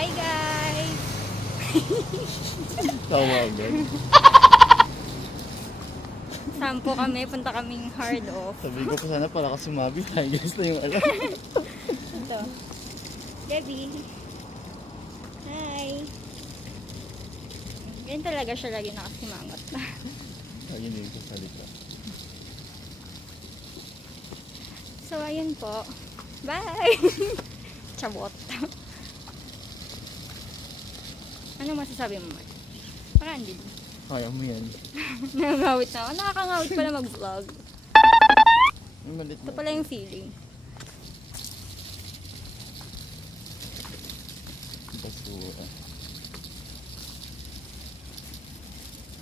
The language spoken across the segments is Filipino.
Hi guys! Tawa agad. Sampo kami, punta kaming hard off. Sabi ko pa sana pala ka sumabi. Hi guys na yung alam. Ito. Debbie. Hi. Ganyan talaga siya lagi nakasimangot. Ayun yung kasalita. So, ayun po. Bye! Chabot. Ano masasabi mo, Mark? Parang din. Kaya mo yan. Nakangawit na ako. Nakakangawit pala mag-vlog. May malit Ito na. pala yung feeling. Basura.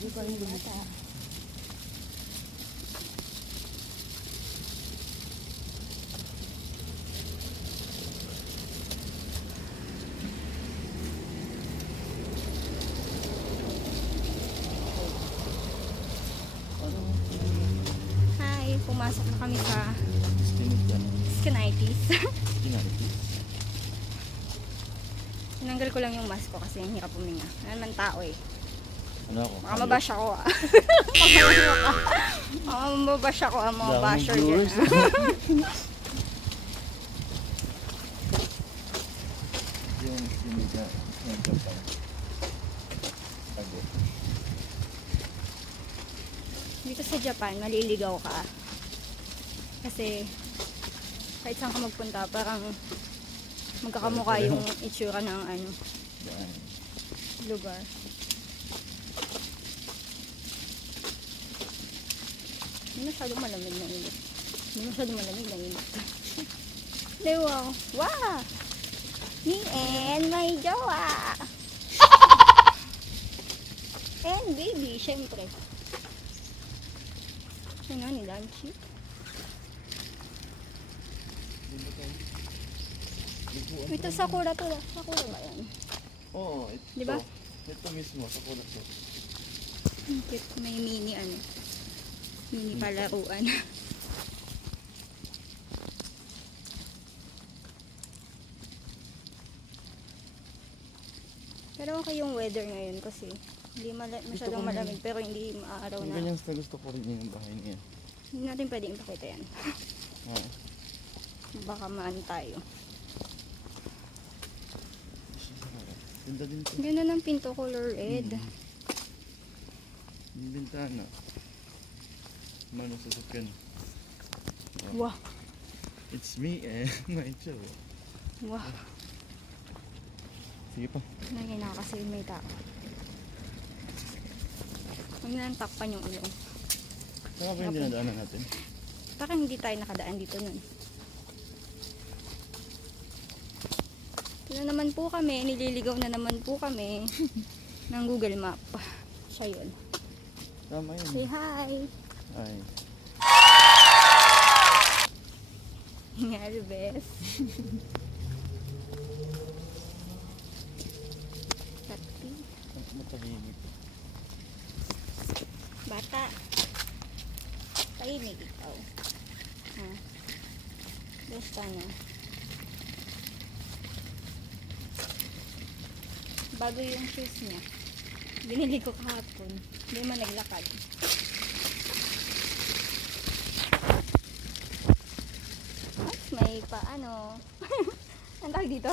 Hindi pa rin bumata. Hi, pumasok na kami sa Skinit yan. Skinitis. Skinit. Tinanggal ko lang yung mask ko kasi ang hirap puminga. Ano naman tao eh. Ano ako? Baka mabash ako ah. Baka mabash ako ang mga Daming basher dyan viewers. ah. Yung skinit na. Nandiyan pa. Tago. Dito sa Japan, maliligaw ka. Kasi kahit saan ka magpunta, parang magkakamukha yung itsura ng ano, Yan. lugar. Hindi masyadong malamig na init. Hindi masyadong malamig na init. Diba? Wow! Me and my jowa! And baby, syempre. Ano nga ni Lanchi? Ito sakura to. Sakura ba yan? Oo, ito. Di ba? Ito mismo, sa kulot ko. Ang cute. May mini ano. Mini palaruan. Pero okay yung weather ngayon kasi hindi masyadong ko malamig pero hindi maaraw Yung na. ganyan sa gusto ko rin yung bahay niya. Hindi natin pwedeng ipakita yan. Oo. Baka maan tayo. Ganda din to. Ganda ng pinto, color red. Yung bintana. Mano sa sakyan. Wow. It's me eh. My job. Wow. Sige pa. Lagi na kasi may tao. Huwag na lang takpan yung ilong. Saka ba yung dinadaanan natin? Parang hindi tayo nakadaan dito nun. Ito na naman po kami. Nililigaw na naman po kami ng Google Map. Siya yun. Tama yun. Say hi! Ay. Hingal, bes. Pati. Matahimik. Bata. Tahimik ikaw. Ha? Basta na. Bago yung shoes niya. Binili ko kahapon. Hindi man naglakad. At may paano. Ang tawag dito?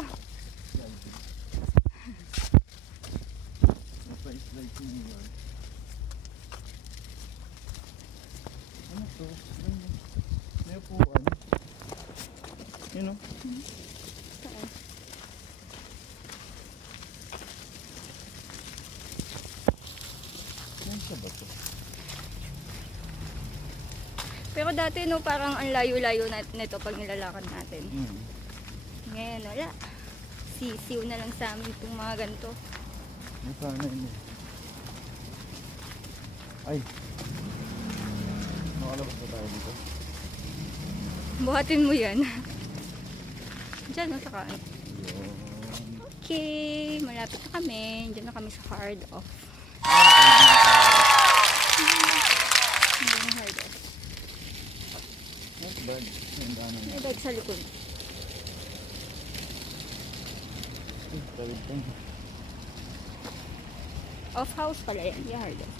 Mapa-slide ko niyo yun. Ano to? May upuan. Yun o. Saan? Yan siya ba to? Pero dati no, parang ang layo-layo nito pag nilalakad natin. Ngayon wala. Sisiw na lang sa amin itong mga ganito. May paano yun eh. Ay! Makalabas na tayo dito. Buhatin mo yan. Diyan no, sa kaan. Yun. Okay, malapit na kami. Diyan na kami sa hard off. Diyan na hard off. Not bad. Ang daanan May na. bag sa likod. Tawid lang. Off house pala yan. Yung hard off.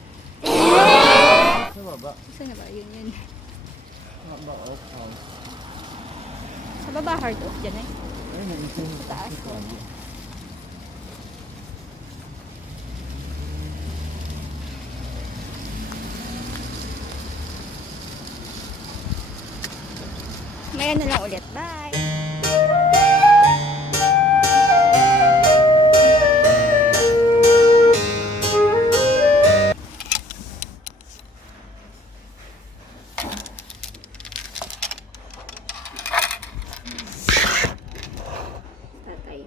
Sa baba. Saan na ba? Yun. Sa baba, off house. Sa baba hard off dyan eh. Ay, naisin. Sa taas ko. Maya na lang ulit. Bye! Tatay.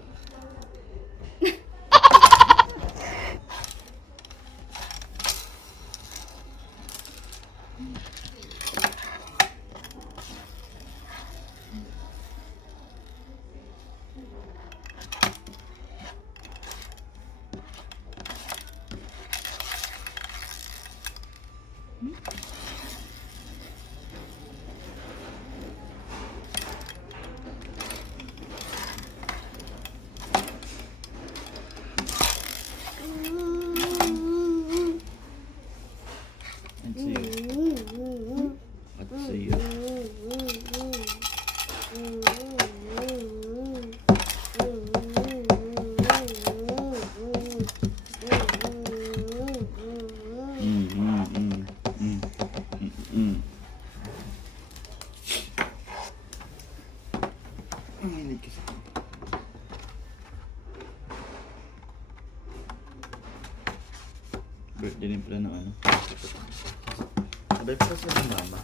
Let's see. Let's see. Ang init kasi. Birthday din pala ng ano. Sabay pa sa mama.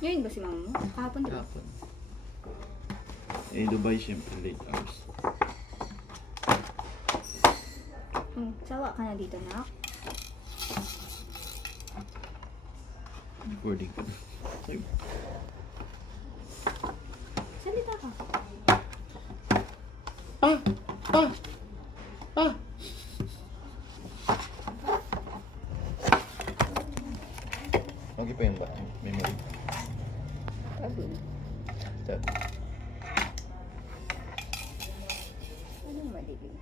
Yun ba si mama mo? Kahapon diba? Kapon. Eh, Dubai siyempre late hours. Sawa ka na dito, nak. Recording ka na. Ay, Salita ka. okay pa yun ba? Memory. Pagod. Stop. Anong madilim?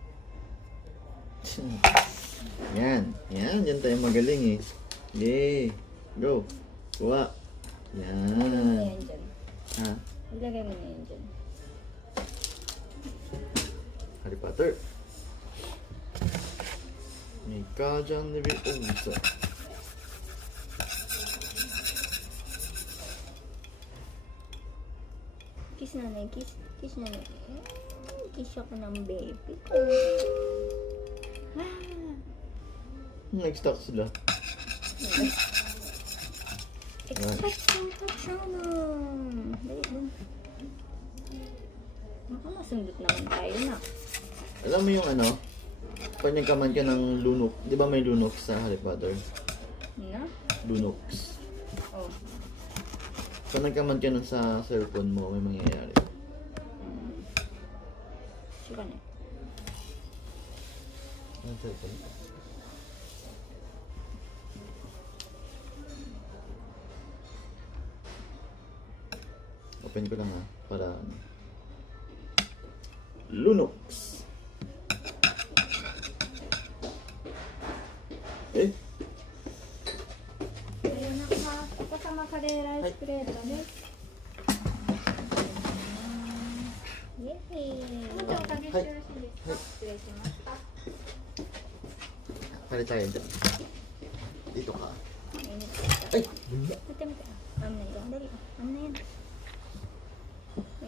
Yan. Yan. Yan tayo magaling eh. Yay. Go. Kuha. Ilagay mo na Yan. yan dyan. Ha? Ilagay mo na yan dyan. Harry Potter. Mika dyan na Leviosa. Kiss nanay, kiss. Kiss nanay. Kiss ako ng baby ko. Nag-stock sila. Extraction patronum. Dali mo. Baka masundot naman tayo na. Alam mo yung ano? Pag nagkaman ka ng lunok. Di ba may lunok sa Harry Potter? Na? Lunox. Oh. Pag nagkaman ka nun sa cellphone mo, may mangyayari. Sika na. Ano cellphone? Open ko lang ha, para Lunox. Eh? Ayun na ka. Kasama ka rin rice bread. Yay! Hi. Palit tayo dyan. Dito ka. Ay! Mati. Am na yan. Dali. Am na yan.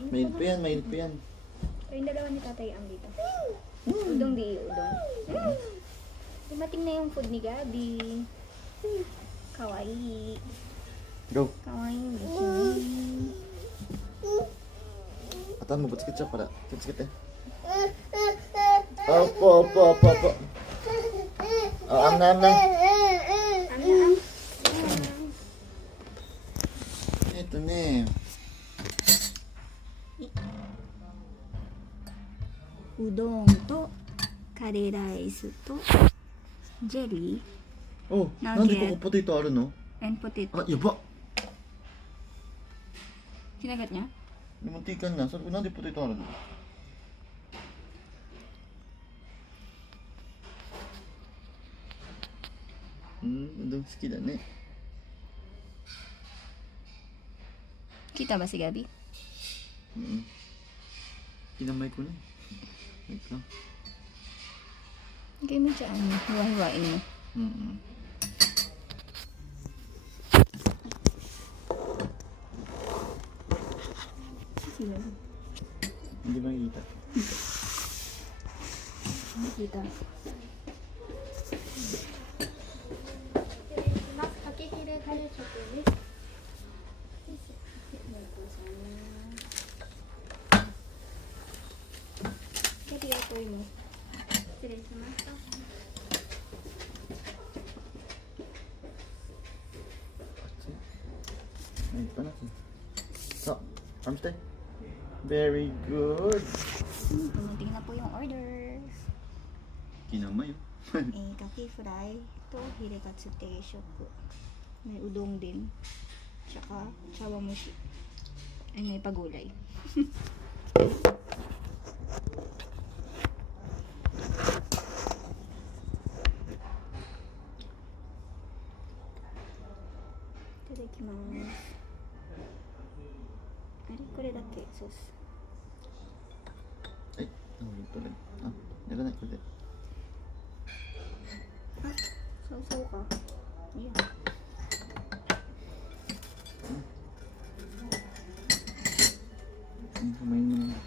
Mainit pa yan, mainit pa yan. Ay, yung dalawa ni Tatay Am dito. Udong di, udong. Dumating na yung food ni Gabi. Kawaii. Go! Kawaii. Atan mo, butikit siya para. Sikit eh. Opo, opo, opo, opo. Oh, am na, am na. Am na, am. Ito na eh. Udong to, kare rice to, jelly, Oh, Nugget. nandito ko potato ano no? and potato. Ah, yaba! Kinagat niya? Lumuntikan na. Sabi ko, nandito potato ano no? Doon sa kila na eh. Kita ba si Gabi? Kinamay ko na eh. Wait lang. Okay mo siya, hiwa-hiwain mo. Sila. Hindi makikita. Kita. Ay, panas eh. So, arms day. Very good. Dumating na po yung order. Kinamay oh. Kaki fry. Ito, hirikatsu teishoku. May udong din. Tsaka, chawamushi. Ay, may pagulay. Itadakimasu. Ari, kore dake, sauce. Ay, nahuli pala. Nila na ikulit. Sausaw ka. Ayan. Kumain mo na.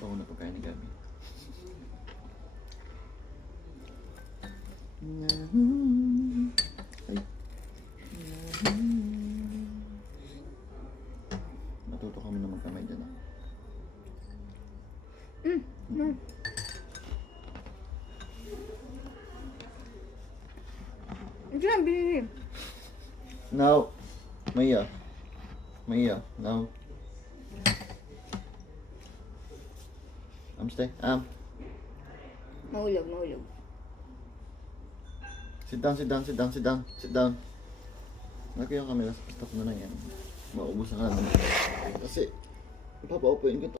Bago na pagkain ni Gabi. Ay. Matuto kami na magkamay dyan ah. Gabi! Now, Maya. Maya, now. Stay. Mahulog, mahulog. Sit down, sit down, sit down, sit down, sit down. Laki yung camera, stop mo na yan. Maubos na ka naman. Kasi, papaupuin ko to.